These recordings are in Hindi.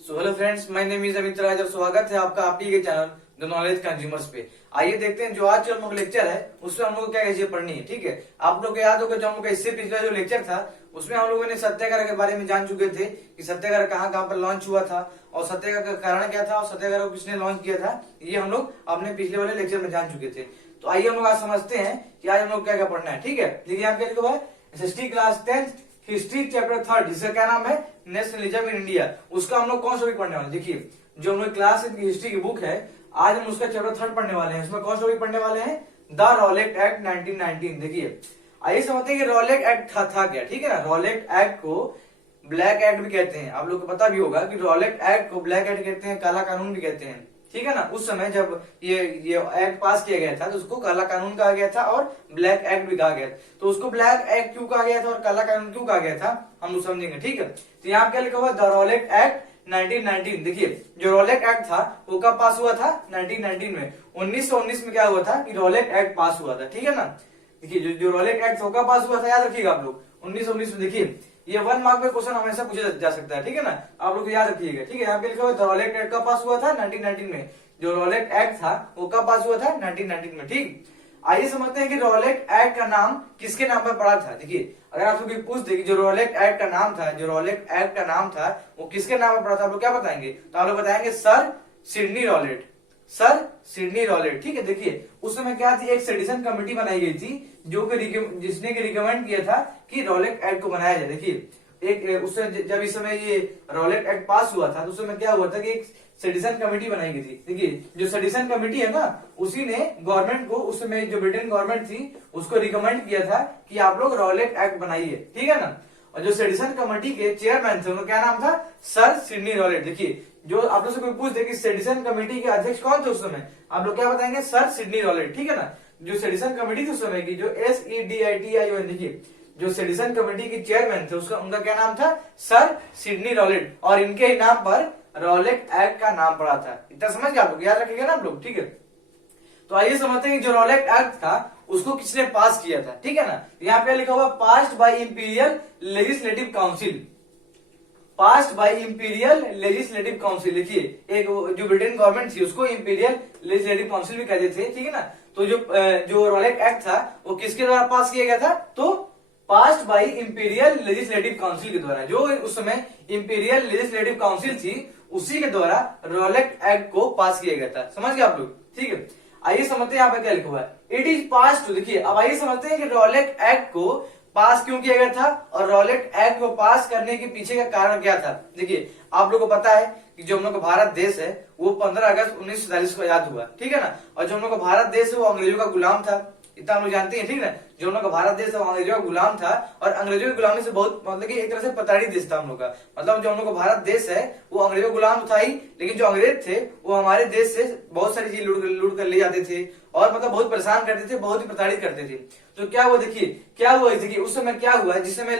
So hello friends, my name is Amit Raj और स्वागत है आपका आपके के चैनल द नॉलेज कंज्यूमर्स पे। आइए देखते हैं जो आज जो हम लोग लेक्चर है उसमें हम लोग को क्या चीजें पढ़नी है। ठीक है, आप लोग को याद होगा जो हम लोग का इससे पिछला जो लेक्चर था उसमें हम लोगों ने सत्याग्रह के बारे में जान चुके थे कि सत्याग्रह कहाँ कहाँ पर लॉन्च हुआ था और सत्याग्रह का कारण क्या था और सत्याग्रह को किसने लॉन्च किया था, ये हम लोग अपने पिछले वाले लेक्चर में जान चुके थे। तो आइए हम लोग आज समझते हैं कि आज हम लोग क्या क्या पढ़ना है। ठीक है, देखिए यहाँ क्या लिखा हुआ है, एसएसटी क्लास 10 हिस्ट्री चैप्टर 3, जिसका क्या नाम है, नेशनलिज्म इन इंडिया। उसका हम लोग कौन सा टॉपिक पढ़ने वाले हैं। देखिए जो हम लोग क्लास की हिस्ट्री की बुक है, आज हम उसका चैप्टर 3 पढ़ने वाले हैं। उसमें कौन सा टॉपिक पढ़ने वाले हैं, द रॉलेट एक्ट 1919। देखिए आइए समझते हैं कि रॉलेट एक्ट था क्या। ठीक है ना, रॉलेट एक्ट को ब्लैक एक्ट भी कहते हैं। आप लोग को पता भी होगा कि रॉलेट एक्ट को ब्लैक एक्ट कहते हैं, काला कानून भी कहते हैं। ठीक है ना, उस समय जब ये एक्ट पास किया गया था तो उसको काला कानून कहा गया था और ब्लैक एक्ट भी कहा गया। तो उसको ब्लैक एक्ट क्यों कहा गया था और काला कानून क्यों कहा गया था हम लोग समझेंगे। ठीक है, तो यहाँ क्या लिखा हुआ, द रॉलेट एक्ट 1919। देखिए जो रॉलेट एक्ट था वो कब पास हुआ था, 1919 में। 1919 में क्या हुआ था कि रॉलेट एक्ट पास हुआ था। ठीक है ना, देखिए जो रॉलेट एक्ट कब पास हुआ था याद रखिएगा आप लोग, 1919 में। देखिए ये 1 मार्क में क्वेश्चन हमेशा पूछा जा सकता है। ठीक है ना, आप लोग याद रखिएगा। ठीक है, यहाँ पे लिखा हुआ रॉलेट एक्ट कब पास हुआ था, 1919 में। जो रॉलेट एक्ट था वो कब पास हुआ था, 1919 में। ठीक, आइए समझते हैं कि रॉलेट एक्ट का नाम किसके नाम पर पड़ा था। देखिए अगर आप लोग पूछ दे कि जो रॉलेट एक्ट का नाम था, जो रॉलेट एक्ट का नाम था वो किसके नाम पर पड़ा था, आप लोग क्या बताएंगे, तो आप लोग बताएंगे sir Sydney Rowlatt, sir Sydney Rowlatt. ठीक है, देखिए उस समय क्या थी, एक सेडिशन कमेटी बनाई गई थी जो कि जिसने रिकमेंड किया था कि रॉलेट एक्ट को बनाया जाए। देखिए एक उससे जब इस समय ये रॉलेट एक्ट पास हुआ था तो उस समय क्या हुआ था कि एक सेडिशन कमेटी बनाई गई थी। देखिए जो सेडिशन कमेटी है ना, उसी ने गवर्नमेंट को, उस समय जो ब्रिटेन गवर्नमेंट थी उसको रिकमेंड किया था कि आप लोग रॉलेट एक्ट बनाइए। ठीक है ना, और जो सेडिशन कमेटी के चेयरमैन थे उनका क्या नाम था, सर सिडनी रॉलेट। देखिए जो आप लोग से कोई पूछ दे कि सेडिशन कमेटी के अध्यक्ष कौन थे उस समय, आप लोग क्या बताएंगे, सर सिडनी रॉलेट। ठीक है ना, जो सेडिशन कमेटी थी उस समय की, जो SEDITION, देखिए जो सेडिशन कमेटी के चेयरमैन थे उसका उनका क्या नाम था, सर सिडनी रॉलेट, और इनके ही नाम पर रॉलेट एक्ट का नाम पड़ा था। इतना समझ गए आप लोग, याद रखिएगा ना आप लोग। ठीक है, तो आइए समझते हैं कि जो रॉलेट एक्ट था उसको किसने पास किया था। ठीक है ना, यहाँ पे लिखा हुआ passed by imperial legislative council, passed by imperial legislative council. देखिए एक जो ब्रिटेन गवर्नमेंट थी उसको इंपीरियल लेजिस्लेटिव काउंसिल भी कहते थे। ठीक है ना, तो जो रॉलेट एक्ट था वो किसके द्वारा पास किया गया था, तो passed by imperial legislative council के द्वारा। जो उस समय इंपीरियल लेजिस्लेटिव काउंसिल थी उसी के द्वारा रॉलेट एक्ट को पास किया गया था। समझ गए आप लोग। ठीक है, आइए समझते हैं यहाँ पे क्या लिखा हुआ है, इट इज पास टू। देखिए अब आइए समझते हैं कि रॉलेट एक्ट को पास क्यों किया गया था और रॉलेट एक्ट को पास करने के पीछे का कारण क्या था। देखिए आप लोगों को पता है कि जो हम लोग का भारत देश है वो 15 अगस्त 1947 को आजाद हुआ। ठीक है ना, और जो हम लोग का भारत देश है वो अंग्रेजों का गुलाम था, इतना हम लोग जानते हैं। ठीक है, जो हम लोग का भारत देश था वो अंग्रेजों का गुलाम था और अंग्रेजों की गुलामी से बहुत, मतलब कि एक तरह से प्रताड़ित देश था हम लोग का। मतलब जो हम लोग का भारत देश है वो अंग्रेजों का गुलाम था ही, लेकिन जो अंग्रेज थे वो हमारे देश से बहुत सारी चीज लूट कर ले जाते थे और मतलब बहुत परेशान करते थे, बहुत ही प्रताड़ित करते थे। तो क्या हुआ, देखिए क्या हुआ, देखिए उस समय क्या हुआ, जिस समय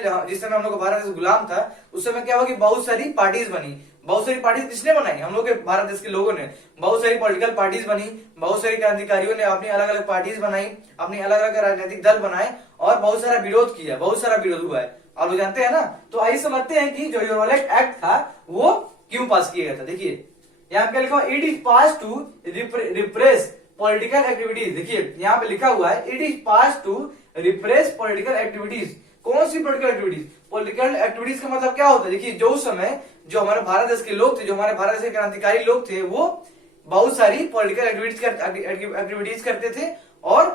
हम लोग का भारत देश गुलाम था उस समय क्या हुआ कि बहुत सारी पार्टीज बनी। बहुत सारी पार्टीज किसने बनाई, हम लोग के भारत देश के लोगों ने। बहुत सारी पॉलिटिकल पार्टीज बनी, बहुत सारी क्रांतिकारियों ने अपनी अलग अलग पार्टीज बनाई, अपनी अलग अलग राजनीतिक दल बनाए और बहुत सारा विरोध किया, बहुत सारा विरोध हुआ है, आप लोग जानते हैं ना। तो आइए समझते हैं कि जो रॉलेट एक्ट था वो क्यों पास किया गया था। देखिए यहाँ पे लिखा, it is pass to repress political activities. देखिए यहाँ पे लिखा हुआ है, it is pass to repress political activities. कौन सी पॉलिटिकल एक्टिविटीज, पॉलिटिकल एक्टिविटीज का मतलब क्या होता है। देखिए जो उस समय जो हमारे भारत देश के लोग थे, जो हमारे भारत देश के क्रांतिकारी लोग थे, वो बहुत सारी पॉलिटिकल एक्टिविटीज करते थे और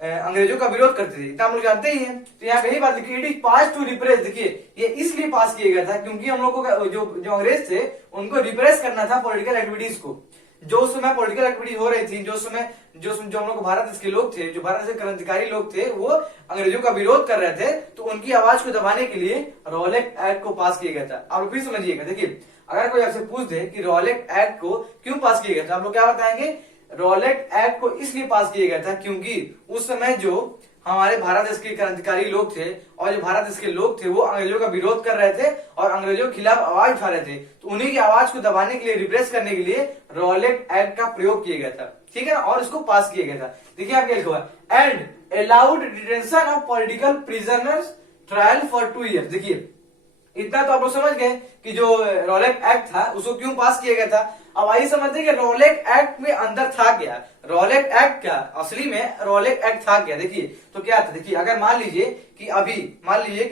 अंग्रेजों का विरोध करते थे, इतना हम लोग जानते ही हैं। तो यहाँ पे यही बात लिखी, it is pass to repress. देखिए ये इसलिए पास किया गया था क्योंकि हम लोगों को जो अंग्रेज थे उनको रिप्रेस करना था पॉलिटिकल एक्टिविटीज को। जो उस समय पॉलिटिकल एक्टिविटी हो रही थी, जो हम लोग भारत देश के लोग थे, जो भारत देश क्रांतिकारी लोग थे, वो अंग्रेजों का विरोध कर रहे थे, तो उनकी आवाज को दबाने के लिए रॉलेट एक्ट को पास किया गया था। आप लोग फिर समझिएगा। देखिए अगर कोई आपसे पूछ दे कि रॉलेट एक्ट को क्यों पास किया गया था, आप लोग क्या बताएंगे, रॉलेट एक्ट को इसलिए पास किया गया था क्योंकि उस समय जो हमारे भारत देश के क्रांतिकारी लोग थे, और जो भारत देश के लोग थे वो अंग्रेजों का विरोध कर रहे थे और अंग्रेजों के खिलाफ आवाज उठा रहे थे। तो उन्हीं की आवाज को दबाने के लिए, रिप्रेस करने के लिए रॉलेट एक्ट का प्रयोग किया गया था, ठीक है ना, और इसको पास किया गया था। देखिए आप क्या लिखा हुआ, and allowed detention of political prisoners trial for 2 years। देखिए इतना तो आप लोग समझ गए कि जो रॉलेट एक्ट था उसको क्यों पास किया गया था। अब आइए समझते हैं कि रॉलेट एक्ट में अंदर था क्या। रॉलेट एक्ट क्या असली में रॉलेट एक्ट था क्या, देखिए तो क्या था। देखिए अगर मान लीजिए कि अभी मान लीजिए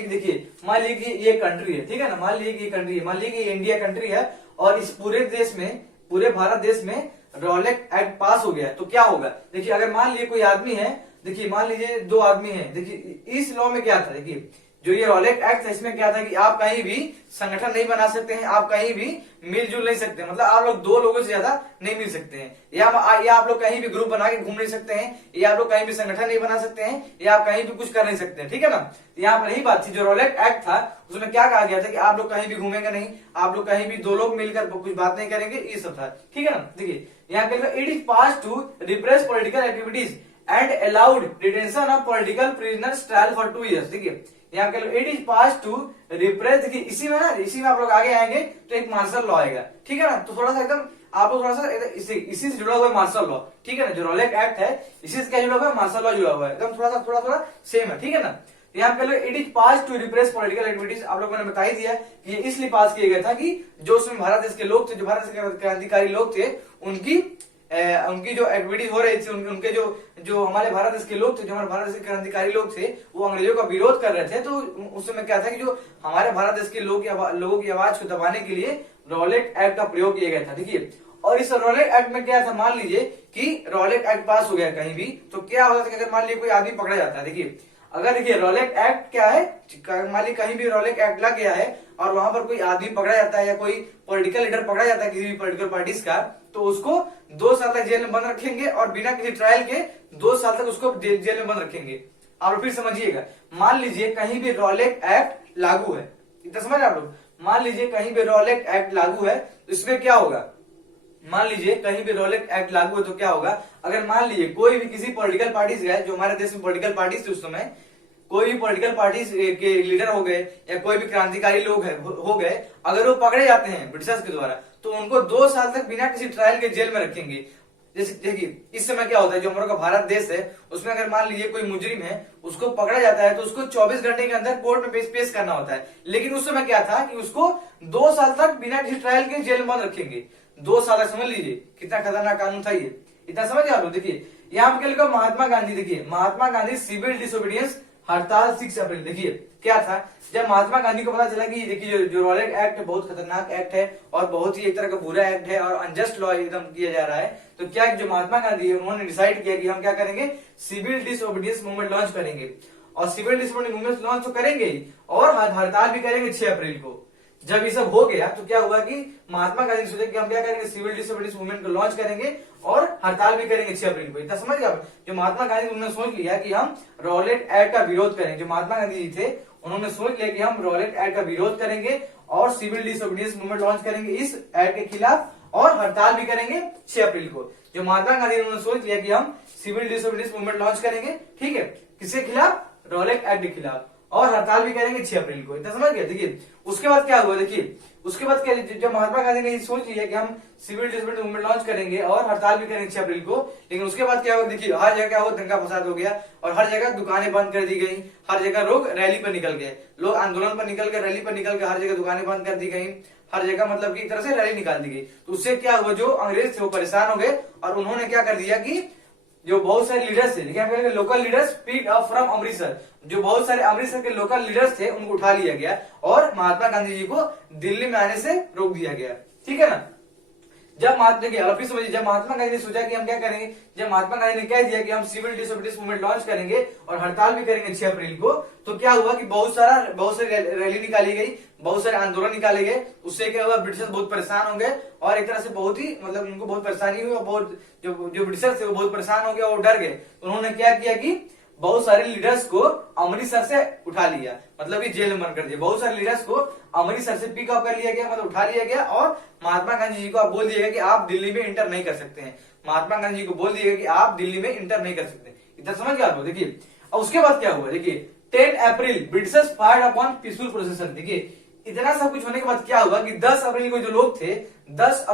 कि देखिए मान लीजिए कि ये कंट्री है, ठीक है ना, मान लीजिए कि ये कंट्री है, मान लीजिए कि इंडिया कंट्री है, और इस पूरे देश में, पूरे भारत देश में रॉलेट एक्ट पास हो गया है, तो क्या होगा। देखिए अगर मान लीजिए कोई आदमी है, देखिए मान लीजिए 2 आदमी है, देखिए इस लॉ में क्या था, देखिए जो ये रॉलेट एक्ट है इसमें क्या था कि आप कहीं भी संगठन नहीं बना सकते हैं, आप कहीं भी मिलजुल नहीं सकते, मतलब आप लोग 2 लोगों से ज्यादा नहीं मिल सकते हैं, या आप लोग कहीं भी ग्रुप बना के घूम नहीं सकते हैं, या आप लोग कहीं भी संगठन नहीं बना सकते हैं, या आप कहीं भी कुछ कर नहीं सकते हैं, ठीक है ना। यहाँ पर यही बात थी, जो रॉलेट एक्ट था उसमें क्या कहा गया था कि आप लोग कहीं भी घूमेंगे नहीं, आप लोग कहीं भी 2 लोग मिलकर कुछ बात नहीं करेंगे, ये सब था, ठीक है ना। देखिए यहाँ पे it is pass to repress political activities and allowed detention of political prisoners trial for 2 years। देखिए यहाँ कह लो it is pass to repress, देखिए इसी में ना, इसी में आप लोग आगे आएंगे तो एक मार्शल लॉ आएगा, ठीक है ना। तो थोड़ा सा एकदम आप लोग थोड़ा सा इसी से जुड़ा हुआ है मार्शल लॉ, ठीक है ना। जो रॉलेट एक्ट है इसी से क्या जुड़ा हुआ है, मार्शल लॉ जुड़ा हुआ है, एकदम थोड़ा सेम है, ठीक है ना। यहाँ पे it is pass to repress political activities, आप लोगों ने बता ही दिया कि ये इसलिए पास किया गया था कि जो उसमें भारत देश के लोग थे, जो भारत देश के क्रांतिकारी लोग थे, उनकी जो एक्टिविटीज हो रही थी, उनके जो हमारे भारत देश के लोग थे, जो हमारे भारत देश के क्रांतिकारी लोग थे, वो अंग्रेजों का विरोध कर रहे थे। तो उस समय क्या था कि जो हमारे भारत देश के लोगों की आवाज को दबाने के लिए रॉलेट एक्ट का प्रयोग किया गया था। देखिए और इस रॉलेट एक्ट में क्या था, मान लीजिए कि रॉलेट एक्ट पास हो गया कहीं भी, तो क्या होता था कि अगर मान लीजिए कोई आदमी पकड़ा जाता है, देखिए अगर देखिए रॉलेट एक्ट क्या है, मान लीजिए कहीं भी रॉलेट एक्ट लग गया है और वहां पर कोई आदमी पकड़ा जाता है या कोई पॉलिटिकल लीडर पकड़ा जाता है किसी भी पॉलिटिकल पार्टीज का, तो उसको 2 साल तक जेल में बंद रखेंगे और बिना किसी ट्रायल के 2 साल तक उसको जेल में बंद रखेंगे। और फिर समझिएगा, मान लीजिए कहीं भी रॉलेट एक्ट लागू है, इतना समझ आप लोग, मान लीजिए कहीं भी रॉलेट एक्ट लागू है तो इसमें क्या होगा, मान लीजिए कहीं भी रॉलेट एक्ट लागू है तो क्या होगा, अगर मान लीजिए कोई भी किसी पॉलिटिकल पार्टीज गए, जो हमारे देश में पॉलिटिकल पार्टीज थे उस समय, कोई भी पॉलिटिकल पार्टीज के लीडर हो गए या कोई भी क्रांतिकारी लोग हो गए, अगर वो पकड़े जाते हैं ब्रिटिशर्स के द्वारा तो उनको 2 साल तक बिना किसी ट्रायल के जेल में रखेंगे। जैसे देखिए इस समय क्या होता है, जो हमारा का भारत देश है उसमें अगर मान लीजिए कोई मुजरिम है, उसको पकड़ा जाता है तो उसको 24 घंटे के अंदर कोर्ट में पेश करना होता है। लेकिन उस समय क्या था कि उसको 2 साल तक बिना किसी ट्रायल के जेल में बंद रखेंगे, 2 साल तक। समझ लीजिए कितना खतरनाक कानून था ये, इतना समझ आप लोग। देखिए यहाँ पे क्या लिखा, महात्मा गांधी, देखिए महात्मा गांधी सिविल डिसोबीडियंस हड़ताल 6 अप्रैल। देखिए क्या था, जब महात्मा गांधी को पता चला कि देखिए जो रॉलेट एक्ट है बहुत खतरनाक एक्ट है और बहुत ही एक तरह का बुरा एक्ट है और अनजस्ट लॉ एकदम किया जा रहा है, तो क्या जो महात्मा गांधी है उन्होंने डिसाइड किया कि हम क्या करेंगे, सिविल डिसोबीडियंस मूवमेंट लॉन्च करेंगे। और सिविल डिसोबीडियंस मूवमेंट लॉन्च तो करेंगे ही और हड़ताल भी करेंगे 6 अप्रैल को। जब ये सब हो गया तो क्या हुआ कि महात्मा गांधी ने सोचा कि हम क्या करेंगे, सिविल डिसोबीडियंस मूवमेंट को लॉन्च करेंगे और हड़ताल भी करेंगे 6 अप्रैल को। इतना समझ गए आप। जो महात्मा गांधी उन्होंने सोच लिया कि हम रॉलेट एक्ट का विरोध करेंगे, जो महात्मा गांधी जी थे उन्होंने सोच लिया कि हम रॉलेट एक्ट का विरोध करेंगे और सिविल डिसोबीडियंस मूवमेंट लॉन्च करेंगे इस एक्ट के खिलाफ, और हड़ताल भी करेंगे 6 अप्रैल को। जो महात्मा गांधी उन्होंने सोच लिया कि हम सिविल डिसोबीडियंस मूवमेंट लॉन्च करेंगे, ठीक है, किसके खिलाफ, रॉलेट एक्ट के खिलाफ, और हड़ताल भी करेंगे 6 अप्रैल को। इतना समझ गए। देखिए उसके बाद क्या हुआ, देखिए उसके बाद क्या, जब महात्मा गांधी ने सोच लिया कि हम सिविल डिसोबीडियंस मूवमेंट लॉन्च करेंगे और हड़ताल भी करेंगे 6 अप्रैल को, लेकिन उसके बाद क्या हुआ, देखिए हर जगह क्या हुआ, दंगा फसाद हो गया और हर जगह दुकानें बंद कर दी गई, हर जगह लोग रैली पर निकल गए, लोग आंदोलन पर निकल गए, रैली पर निकल गए, हर जगह दुकानें बंद कर दी गई, हर जगह मतलब कि एक तरह से रैली निकाल दी गई। तो उससे क्या हुआ, जो अंग्रेज थे वो परेशान हो गए और उन्होंने क्या कर दिया कि जो बहुत सारे लीडर्स थे, local leaders pick up from Amritsar, जो बहुत सारे अमृतसर के लोकल लीडर्स थे उनको उठा लिया गया और महात्मा गांधी जी को दिल्ली में आने से रोक दिया गया, ठीक है ना। जब महात्मा गांधी ने सोचा कि हम क्या करेंगे, जब महात्मा गांधी ने कह दिया कि हम सिविल डिसोबीडियंस मूवमेंट लॉन्च करेंगे और हड़ताल भी करेंगे 6 अप्रैल को, तो क्या हुआ कि बहुत सारी रैली निकाली गई, बहुत सारे आंदोलन निकाले गए। उससे क्या हुआ, ब्रिटिशर्स बहुत परेशान हो गए और एक तरह से बहुत ही मतलब उनको बहुत परेशानी हुई और बहुत जो ब्रिटिशर्स थे वो बहुत परेशान हो गए और डर गए। उन्होंने क्या किया कि बहुत सारे लीडर्स को अमृतसर से उठा लिया, मतलब कि जेल में बंद कर दिया। बहुत सारे लीडर्स को अमृतसर से पिकअप कर लिया गया, मतलब उठा लिया गया और महात्मा गांधी जी को आप बोल दिएगा कि आप दिल्ली में इंटर नहीं कर सकते हैं। महात्मा गांधी जी को बोल दिएगा कि आप दिल्ली में इंटर नहीं कर सकते। इतना समझ गया आपको। देखिए और उसके बाद क्या हुआ, देखिए 10 April Britishers fired upon peaceful procession. देखिए इतना सब कुछ होने के बाद क्या हुआ कि 10 अप्रैल को जो लोग थे 10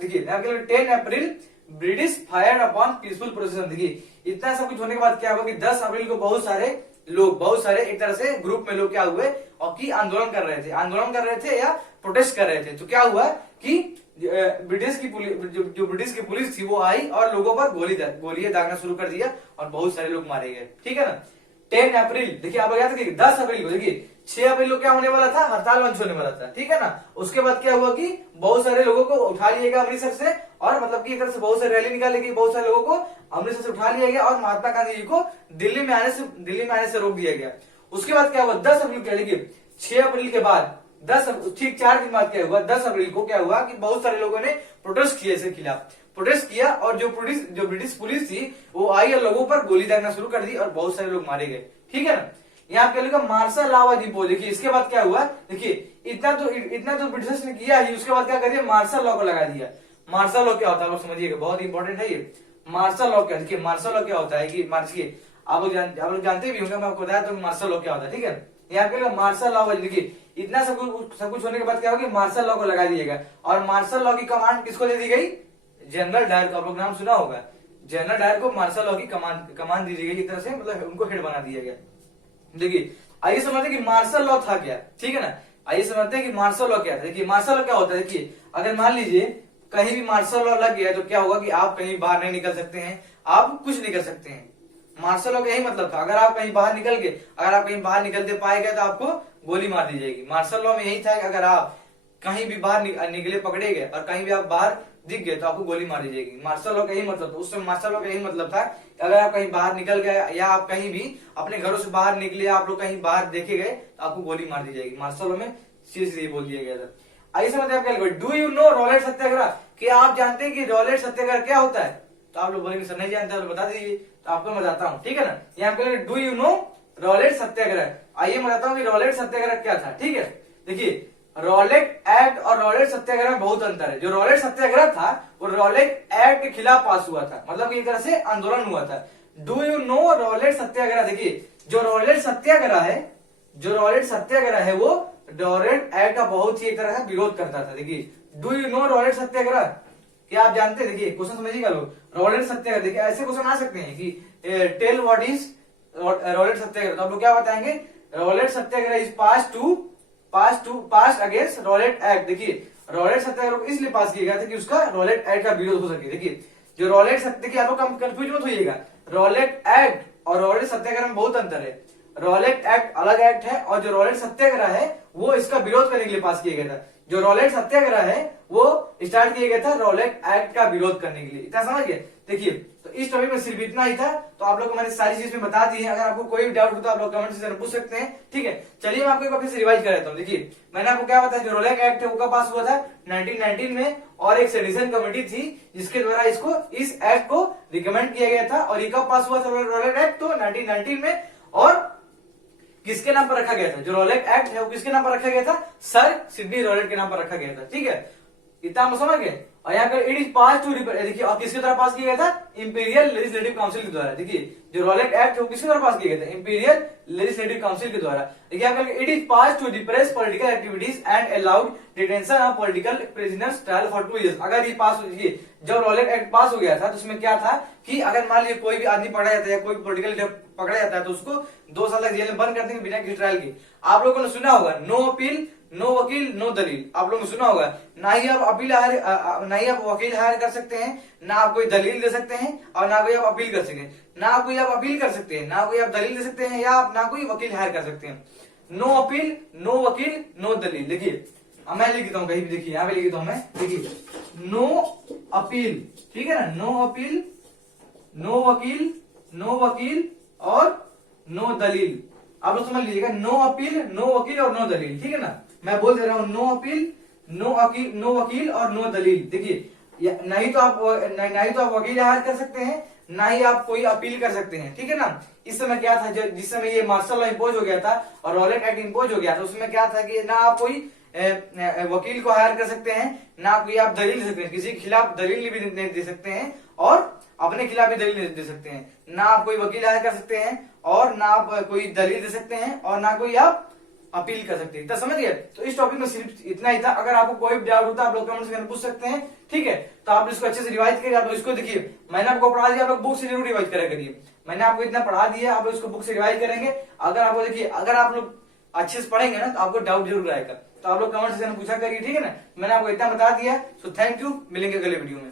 देखिए 10 April British fired upon peaceful procession. देखिए इतना सब कुछ होने के बाद क्या हुआ कि 10 अप्रैल को बहुत सारे एक तरह से ग्रुप में लोग क्या हुए और की आंदोलन कर रहे थे या प्रोटेस्ट कर रहे थे। तो क्या हुआ कि ब्रिटिश की पुलिस जो ब्रिटिश की पुलिस थी वो आई और लोगों पर गोलियां दागना शुरू कर दिया और बहुत सारे लोग मारे गए। ठीक है ना। 10 अप्रैल देखिए आप याद रखिए 10 अप्रैल को देखिए 6 अप्रैल को क्या होने वाला था, हड़ताल मंच होने वाला था। ठीक है ना। उसके बाद क्या हुआ कि बहुत सारे लोगों को उठा लिया गया अमृतसर से और मतलब कि एक तरह से बहुत सारी रैली निकाली गई, बहुत सारे लोगों को अमृतसर से उठा लिया गया और महात्मा गांधी जी को दिल्ली में आने से रोक दिया गया। उसके बाद क्या हुआ 10 अप्रैल को देखिए 6 अप्रैल के बाद ठीक 4 दिन बाद क्या हुआ 10 अप्रैल को क्या हुआ कि बहुत सारे लोगों ने प्रोटेस्ट किया, इसके खिलाफ प्रोटेस्ट किया और जो ब्रिटिश पुलिस थी वो आई और लोगों पर गोली दागना शुरू कर दी और बहुत सारे लोग मारे गए। ठीक है ना। यहाँ पे लिखा मार्शल लॉ वाज इम्पोज। देखिए इसके बाद क्या हुआ, देखिए इतना तो ब्रिटिशर्स ने किया ही, उसके बाद क्या कर दिया मार्शल लॉ को लगा दिया। मार्शल लॉ क्या होता है आप लोग समझिएगा, बहुत इंपॉर्टेंट है ये मार्शल लॉ। क्या देखिए मार्शल लॉ क्या होता है कि मार्चिए आप लोग जानते भी होंगे, मैं आपको बताया तो मार्शल लॉ क्या होता है। ठीक है यहाँ पे मार्शल लॉ, देखिए इतना सब कुछ होने के बाद क्या होगा मार्शल लॉ को लगा दिएगा और मार्शल लॉ की कमांड किसको दे दी गई, जनरल डायर को। आप लोग नाम सुना होगा, जनरल डायर को मार्शल लॉ की कमांड दी गई, एक तरह से मतलब उनको हेड बना दिया गया। देखिए आइए समझते हैं कि मार्शल लॉ था क्या। ठीक है ना। आइए समझते हैं कि मार्शल लॉ क्या था। देखिए मार्शल लॉ क्या होता है, देखिए अगर मान लीजिए कहीं भी मार्शल लॉ लग गया तो क्या होगा कि आप कहीं बाहर नहीं निकल सकते हैं, आप कुछ नहीं कर सकते हैं। मार्शल लॉ का यही मतलब था, अगर आप कहीं बाहर निकलते पाए गए तो आपको गोली मार दी जाएगी। मार्शल लॉ में यही था कि अगर आप कहीं भी बाहर निकले पकड़े गए और कहीं भी आप बाहर दिख गए तो आपको गोली मार दी जाएगी। मार्शल लॉ का यही मतलब था, उस समय मार्शल लॉ का यही मतलब था कि अगर आप कहीं बाहर निकल गए या आप कहीं भी अपने घरों से बाहर निकले, आप लोग कहीं बाहर देखे गए तो आपको गोली मार दी जाएगी। मार्शल लॉ में सीधे बोल दिया गया था। आइए समझते हैं क्या, डू यू नो रॉलेट सत्याग्रह, क्या आप जानते हैं कि रॉलेट सत्याग्रह क्या होता है। तो आप लोग बोलेंगे सर नहीं जानते तो बता दीजिए, तो आपको मैं बताता हूँ। ठीक है ना। यहाँ पे डू यू नो रॉलेट सत्याग्रह, आइए मैं बताता हूँ कि रॉलेट सत्याग्रह क्या था। ठीक है देखिए रॉलेट एक्ट और रॉलेट सत्याग्रह में बहुत अंतर है। जो रॉलेट सत्याग्रह था वो रॉलेट एक्ट के खिलाफ पास हुआ था, मतलब एक तरह से आंदोलन हुआ था। डू यू नो रॉलेट सत्याग्रह, देखिए जो रॉलेट सत्याग्रह है वो रॉलेट एक्ट का बहुत ही एक तरह का विरोध करता था। देखिए डू यू नो रॉलेट सत्याग्रह, क्या आप जानते हैं। देखिए क्वेश्चन समझिएगा लोग, रॉलेट सत्याग्रह देखिए ऐसे क्वेश्चन आ सकते हैं कि टेल व्हाट इज रॉलेट सत्याग्रह, तो आप लोग क्या बताएंगे, Rowlatt Satyagraha is pass against Rowlatt act. देखिए रॉलेट सत्याग्रह को इसलिए पास किया गया था कि उसका रॉलेट एक्ट का विरोध हो सके। देखिए जो रॉलेट सत्याग्रह, आप लोग कंफ्यूज मत होइएगा, रॉलेट एक्ट और रॉलेट सत्याग्रह में बहुत अंतर है। रॉलेट एक्ट अलग एक्ट है और जो रॉलेट सत्याग्रह है वो इसका विरोध करने के लिए पास किया गया था। जो रॉलेट सत्याग्रह है वो स्टार्ट किया गया था रॉलेट एक्ट का विरोध करने के लिए। इतना समझ गए। देखिए तो इस टॉपिक में सिर्फ इतना ही था, तो आप लोग को मैंने सारी चीज में बता दी है। अगर आपको कोई भी डाउट हो तो आप लोग कमेंट सेक्शन में पूछ सकते हैं। ठीक है चलिए मैं आपको एक बार फिर से रिवाइज कर देता हूँ। देखिए मैंने आपको क्या बताया, जो रॉलेट एक्ट है वो कब पास हुआ था 1919 में, और एक सेडिशन कमेटी थी जिसके द्वारा इस एक्ट को रिकमेंड किया गया था। और ये कब पास हुआ था रॉलेट एक्ट, तो 1919 में, और किसके नाम पर रखा गया था, जो रॉलेट एक्ट है वो किसके नाम पर रखा गया था, सर सिडनी रॉलेट के नाम पर रखा गया था। ठीक है इतना हम समझ गए। और यहाँ पर इट इज पास टू, देखिए और किसके द्वारा पास किया गया था, इंपीरियल लेजिस्लेटिव काउंसिल के द्वारा। देखिए जो रॉलेट एक्ट है वो किसके द्वारा पास किया गया था, इंपीरियल लेजिस्लेटिव काउंसिल के द्वारा। देखिए यहाँ पर it is pass to depress political activities and allowed detention of political prisoners trial for 2 years। अगर ये पास, जब रॉलेट एक्ट पास हो गया था तो उसमें क्या था कि अगर मान लीजिए कोई भी आदमी पकड़ा जाता है या कोई पॉलिटिकल लीडर पकड़ा जाता है तो उसको 2 साल तक जेल में बंद कर देंगे बिना किसी ट्रायल के। आप लोगों ने सुना होगा नो अपील नो वकील नो दलील, आप लोगों ने सुना होगा। ना ही आप वकील हायर कर सकते हैं, ना आप कोई दलील दे सकते हैं, और ना कोई आप अपील कर सकते हैं, ना कोई आप अपील कर सकते हैं, ना कोई आप दलील दे सकते हैं, या आप ना कोई वकील हायर कर सकते हैं। नो अपील नो वकील नो दलील। देखिए मैं लिख देता हूँ कहीं भी, देखिए यहाँ पे लिख देता हूँ मैं, देखिए नो अपील, ठीक है ना, नो अपील नो वकील और नो दलील। आप लोग समझ लीजिएगा, नो अपील नो वकील और नो दलील। ठीक है ना, मैं बोल दे रहा हूँ नो अपील नो वकील और नो दलील। देखिए नहीं तो आप वकील हायर कर सकते हैं, ना ही आप कोई अपील कर सकते हैं। ठीक है ना। इस समय क्या था, जिस समय ये मार्शल लॉ इंपोज हो गया था और रॉलेट एक्ट इंपोज हो गया था, उसमें क्या था कि ना आप कोई वकील को हायर कर सकते हैं, ना कोई आप दलील दे सकते हैं, किसी के खिलाफ दलील भी नहीं दे सकते हैं, और अपने खिलाफ भी दलील नहीं दे सकते हैं, ना आप कोई वकील हायर कर सकते हैं, और ना आप कोई दलील दे सकते हैं, और ना कोई आप अपील कर सकते हैं। तो समझ गए। तो इस टॉपिक में सिर्फ इतना ही था। अगर आपको कोई भी डाउट होता है आप लोग कमेंट सेक्शन में पूछ सकते हैं, ठीक है। तो आप इसको अच्छे से रिवाइज करिए। आप लोग इसको देखिए, मैंने आपको पढ़ा दिया, आप लोग बुक से जरूर रिवाइज करा करिए। मैंने आपको इतना पढ़ा दिया, आप लोग इसको बुक से रिवाइज करेंगे। अगर आपको देखिए, अगर आप लोग अच्छे से पढ़ेंगे ना तो आपको डाउट जरूर आएगा। तो आप लोग कमेंट सेक्शन में पूछा करिए, ठीक है ना। मैंने आपको इतना बता दिया। सो थैंक यू, मिलेंगे अगले वीडियो में।